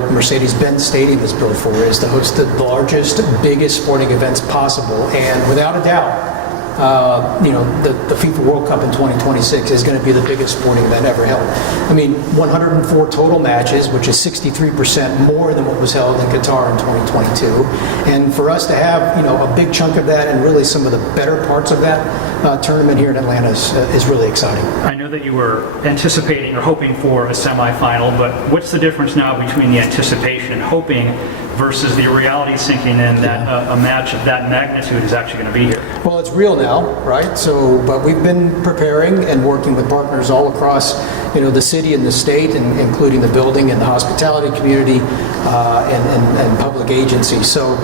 what Mercedes-Benz Stadium is built for, is to host the largest, biggest sporting events possible. And without a doubt, the FIFA World Cup in 2026 is going to be the biggest sporting event ever held. I mean, 104 total matches, which is 63% more than what was held in Qatar in 2022. And for us to have, a big chunk of that and really some of the better parts of that tournament here in Atlanta is really exciting. I know that you were anticipating or hoping for a semifinal, but what's the difference now between the anticipation and hoping versus the reality sinking in that a match of that magnitude is actually going to be here? Well, it's real now, right? But we've been preparing and working with partners all across, the city and the state, and including the building and the hospitality community and public agencies. So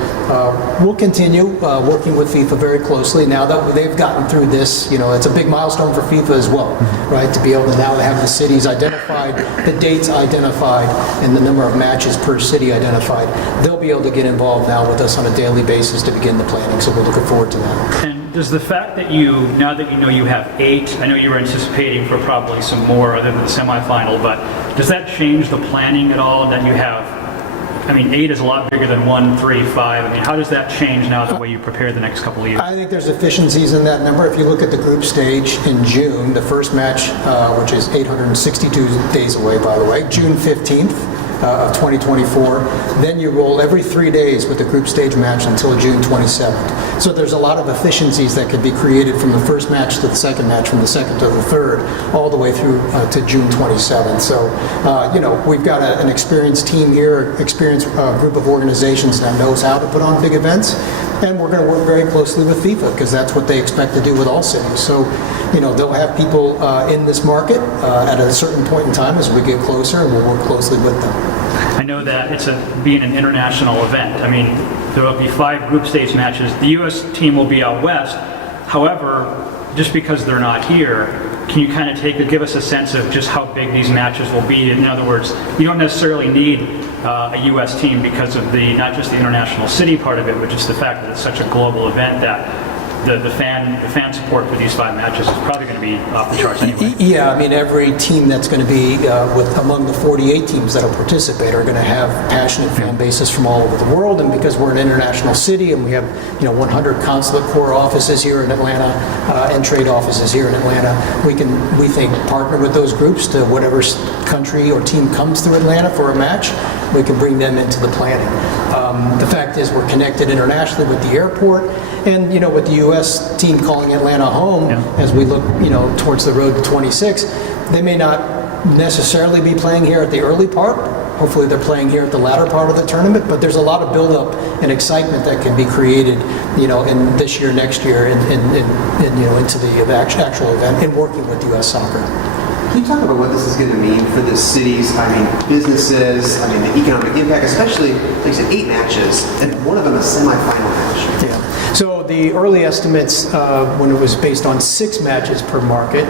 we'll continue working with FIFA very closely now that they've gotten through this. It's a big milestone for FIFA as well, right? To be able to now have the cities identified, the dates identified, and the number of matches per city identified. They'll be able to get involved now with us on a daily basis to begin the planning. So we're looking forward to that. And does the fact that now that you have 8, I know you were anticipating for probably some more other than the semifinal, but does that change the planning at all that you have? 8 is a lot bigger than 1, 3, 5. How does that change now the way you prepare the next couple of years? I think there's efficiencies in that number. If you look at the group stage in June, the first match, which is 862 days away, by the way, June 15th. Of 2024. Then you roll every 3 days with the group stage match until June 27th. So there's a lot of efficiencies that could be created from the first match to the second match, from the second to the third, all the way through to June 27th. So, we've got an experienced team here, experienced group of organizations that knows how to put on big events. And we're going to work very closely with FIFA because that's what they expect to do with all cities. So, they'll have people in this market at a certain point in time as we get closer, and we'll work closely with them. I know that it's being an international event. There will be 5 group stage matches. The U.S. team will be out west. However, just because they're not here, can you kind of give us a sense of just how big these matches will be? In other words, you don't necessarily need a U.S. team because of not just the international city part of it, but just the fact that it's such a global event that the fan support for these 5 matches is probably going to be off the charts anyway. Yeah, every team that's going to be among the 48 teams that will participate are going to have passionate fan bases from all over the world, and because we're an international city and we have 100 consulate corps offices here in Atlanta and trade offices here in Atlanta, we think partner with those groups to whatever country or team comes through Atlanta for a match, we can bring them into the planning. The fact is we're connected internationally with the airport, and with the U.S. team calling Atlanta home, as we look towards the road to 26, they may not necessarily be playing here at the early part. Hopefully they're playing here at the latter part of the tournament, but there's a lot of build-up and excitement that can be created, in this year, next year, and into the actual event, and working with U.S. Soccer. Can you talk about what this is going to mean for the cities, businesses, the economic impact, especially, like you said, 8 matches, and one of them a semifinal match? Yeah. So the early estimates, when it was based on 6 matches per market,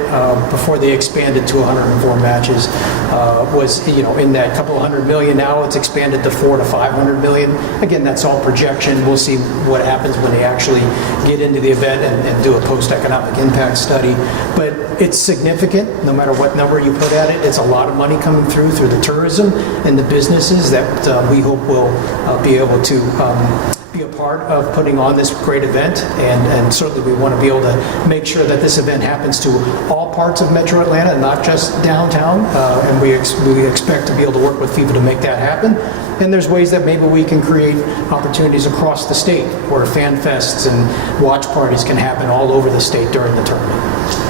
before they expanded to 104 matches, was in that couple of $100 million. Now it's expanded to $400 to $500 million. Again, that's all projection. We'll see what happens when they actually get into the event and do a post-economic impact study. But it's significant, no matter what number you put at it. It's a lot of money coming through the tourism and the businesses that we hope will be able to be a part of putting on this great event, and certainly we want to be able to make sure that this event happens to all parts of Metro Atlanta, not just downtown, and we expect to be able to work with FIFA to make that happen. And there's ways that maybe we can create opportunities across the state where fan fests and watch parties can happen all over the state during the tournament.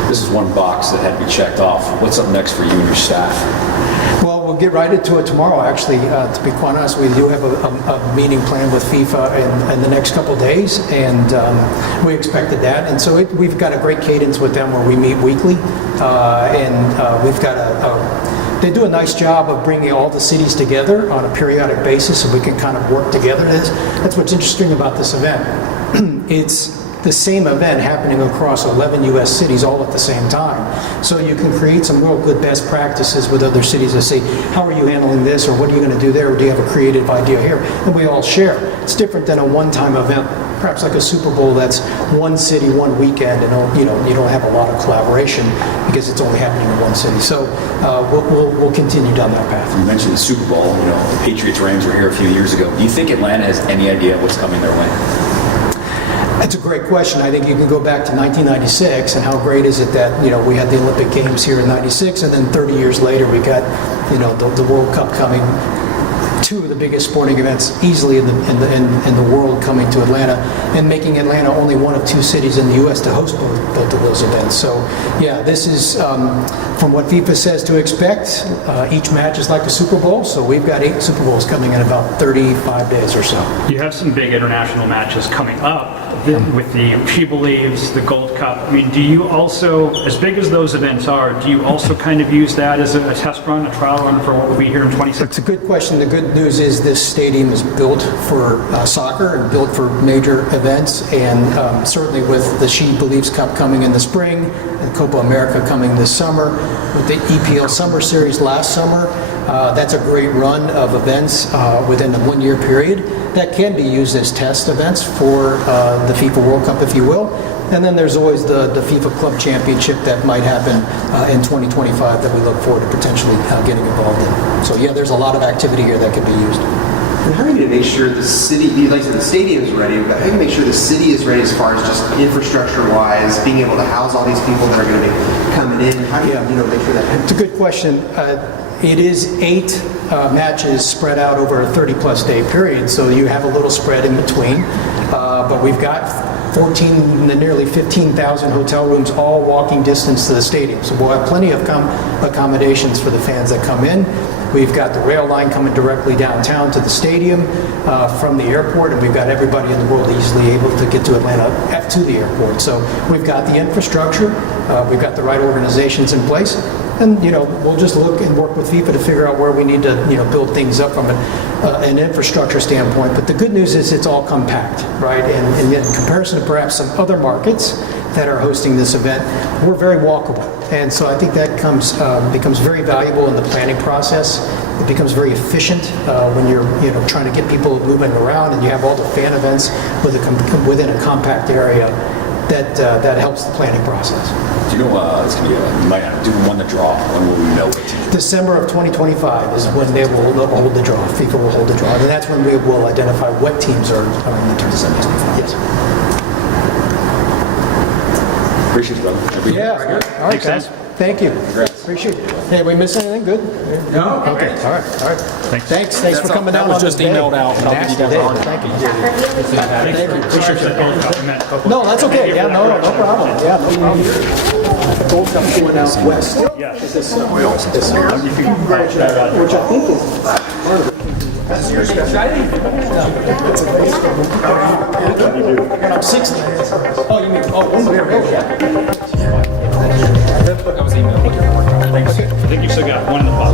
This is one box that had to be checked off. What's up next for you and your staff? Well, we'll get right into it tomorrow, actually. To be quite honest, we do have a meeting planned with FIFA in the next couple of days, and we expected that. And so we've got a great cadence with them where we meet weekly, and we've got they do a nice job of bringing all the cities together on a periodic basis so we can kind of work together. That's what's interesting about this event. It's the same event happening across 11 U.S. cities all at the same time. So you can create some real good best practices with other cities to say, how are you handling this, or what are you going to do there, or do you have a creative idea here? And we all share. It's different than a one-time event, perhaps like a Super Bowl that's one city, one weekend, and you don't have a lot of collaboration because it's only happening in one city. So we'll continue down that path. You mentioned the Super Bowl. The Patriots Rams were here a few years ago. Do you think Atlanta has any idea what's coming their way? That's a great question. I think you can go back to 1996, and how great is it that we had the Olympic Games here in '96, and then 30 years later we got the World Cup coming. Two of the biggest sporting events easily in the world coming to Atlanta, and making Atlanta only one of two cities in the U.S. to host both of those events. So yeah, this is from what FIFA says to expect. Each match is like a Super Bowl, so we've got 8 Super Bowls coming in about 35 days or so. You have some big international matches coming up with the She Believes, the Gold Cup. I mean, do you also, as big as those events are, do you also kind of use that as a test run, a trial run for what will be here in 26? It's a good question. The good news is this stadium is built for soccer and built for major events, and certainly with the She Believes Cup coming in the spring and Copa America coming this summer, with the EPL Summer Series last summer, that's a great run of events within a 1-year period that can be used as test events for the FIFA World Cup, if you will. And then there's always the FIFA Club Championship that might happen in 2025 that we look forward to potentially getting involved in. So yeah, there's a lot of activity here that could be used. And how are you going to make sure the city, like you said, the stadium's ready, but how are you going to make sure the city is ready as far as just infrastructure-wise, being able to house all these people that are going to be coming in? How do you make sure that happens? It's a good question. It is 8 matches spread out over a 30-plus day period, so you have a little spread in between. But we've got 14, nearly 15,000 hotel rooms, all walking distance to the stadium. So we'll have plenty of accommodations for the fans that come in. We've got the rail line coming directly downtown to the stadium from the airport, and we've got everybody in the world easily able to get to Atlanta to the airport. So we've got the infrastructure, we've got the right organizations in place, and we'll just look and work with FIFA to figure out where we need to build things up from an infrastructure standpoint. But the good news is it's all compact, right? And in comparison to perhaps some other markets that are hosting this event, we're very walkable. And so I think that becomes very valuable in the planning process. It becomes very efficient when you're trying to get people moving around, and you have all the fan events within a compact area. That helps the planning process. Do you know it's going to be you might have to do one to draw? When will we know what team? December of 2025 is when they will hold the draw. FIFA will hold the draw, and that's when we will identify what teams are in the tournament. Yes. Appreciate it, brother. Yeah. All right, guys. Thank you. Congrats. Appreciate it. Hey, we miss anything? Good? No. Okay. All right. Thanks for coming down. That was just emailed out, and I'll give you guys a hard Thank you. Thanks for appreciate the Gold Cup. I meant Copa. No, that's okay. Yeah, no problem. Yeah, no problem. The Gold Cup's going out west. Yeah. This year. Which I think is part of it. When I'm 60. Oh, you mean, yeah. I think you still got one in the box.